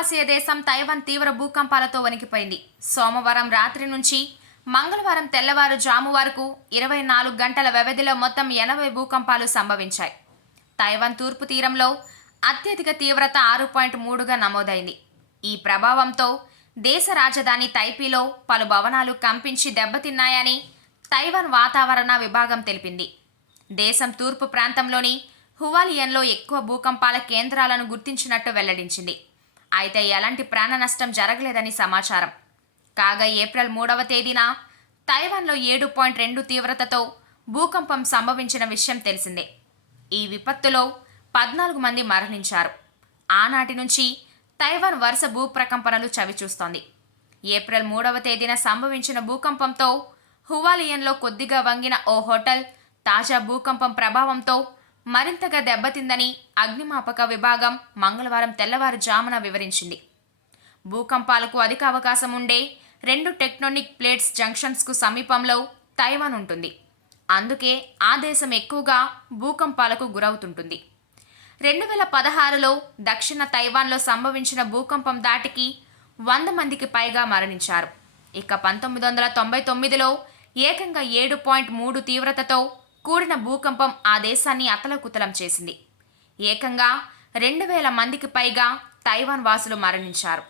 Asia దేశం Taiwan తీవ్ర భూకంపాలతో వణికిపోయింది. సోమవారం రాత్రి నుంచి మంగళవారం తెల్లవారు జాము వరకు ఇరవై నాలుగు గంటల వ్యవధిలో మొత్తం ఎనభై భూకంపాలు సంభవించాయి. తైవాన్ తూర్పు తీరంలో అత్యధిక తీవ్రత ఆరు పాయింట్ మూడుగా నమోదైంది. ఈ ప్రభావంతో దేశ రాజధాని తైపీలో పలు భవనాలు కంపించి దెబ్బతిన్నాయని తైవాన్ వాతావరణ విభాగం తెలిపింది. దేశం తూర్పు ప్రాంతంలోని హువాలియన్లో ఎక్కువ భూకంపాల కేంద్రాలను గుర్తించినట్టు వెల్లడించింది. అయితే ఎలాంటి ప్రాణ నష్టం జరగలేదని సమాచారం. కాగా ఏప్రిల్ మూడవ తేదీన తైవాన్లో ఏడు పాయింట్ రెండు తీవ్రతతో భూకంపం సంభవించిన విషయం తెలిసిందే. ఈ విపత్తులో పద్నాలుగు మంది మరణించారు. ఆనాటి నుంచి తైవాన్ వరుస భూప్రకంపనలు చవిచూస్తోంది. ఏప్రిల్ మూడవ తేదీన సంభవించిన భూకంపంతో హువాలియన్లో కొద్దిగా వంగిన ఓ హోటల్ తాజా భూకంపం ప్రభావంతో మరింతగా దెబ్బతిందని అగ్నిమాపక విభాగం మంగళవారం తెల్లవారుజామున వివరించింది. భూకంపాలకు అధిక అవకాశం ఉండే రెండు టెక్టోనిక్ ప్లేట్స్ జంక్షన్స్కు సమీపంలో తైవాన్ ఉంటుంది. అందుకే ఆ దేశం ఎక్కువగా భూకంపాలకు గురవుతుంటుంది. రెండు వేల పదహారులో దక్షిణ తైవాన్లో సంభవించిన భూకంపం దాటికి వంద మందికి పైగా మరణించారు. ఇక పంతొమ్మిది వందల తొంభై తొమ్మిదిలో ఏకంగా ఏడు పాయింట్ మూడు తీవ్రతతో కూడిన భూకంపం ఆ దేశాన్ని అతలకుతలం చేసింది. ఏకంగా రెండు వేల మందికి పైగా తైవాన్ వాసులు మరణించారు.